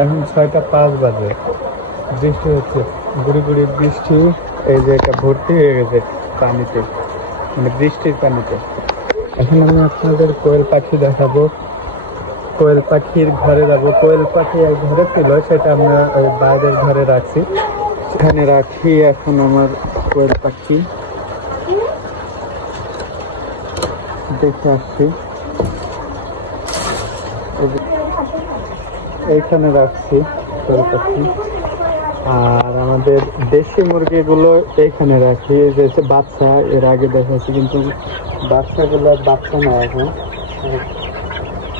এখন 6টা 5 বাজে, বৃষ্টি হচ্ছে, গুড়ি গুড়ি বৃষ্টি। এই যে এটা ভর্তি হয়ে গেছে পানিতে, মানে বৃষ্টির পানিতে। এখন আমি আপনাদের কোয়েল পাখি দেখাবো, কোয়েল পাখির ঘরে যাবো। কোয়েল পাখি এক ঘরে ছিল, সেটা আমরা ওই বাইরের ঘরে রাখছি, সেখানে রাখি এখন আমার কোয়েল পাখি। দেখে আসছি, এইখানে রাখছি কোয়েল পাখি। আর আমাদের দেশি মুরগিগুলো এইখানে রাখি, যে বাচ্চা এর আগে দেখাচ্ছি, কিন্তু বাচ্চাগুলো বাচ্চা না, এখন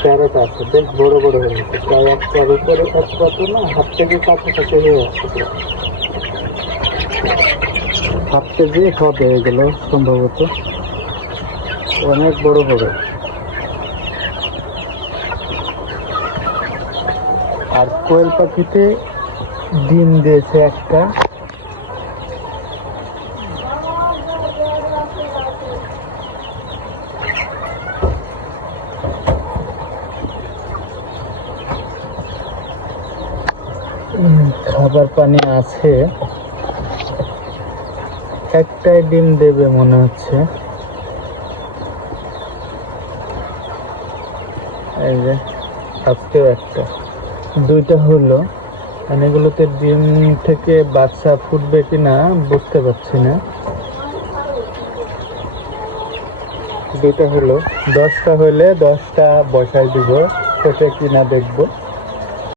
প্যারেট আছে, বেশ বড় বড় হয়ে গেছে, প্রায় 1টার উপরে, 1টা তো না, হাফ কেজির কাছাকাছি হয়ে আসছে, হাফ কেজি হবে এগুলো সম্ভবত, অনেক বড় বড়। আর কোয়েল পাখিতে ডিম দিয়েছে একটা, খাবার পানি আছে, একটাই ডিম দেবে মনে হচ্ছে। এই যে আজকেও একটা, 2টা হলো। মানে এগুলোতে ডিম থেকে বাচ্চা ফুটবে কিনা বুঝতে পারছি না। 2টা হলো, 10টা হলে 10টা বসাই দিব, সেটা কিনা দেখবো।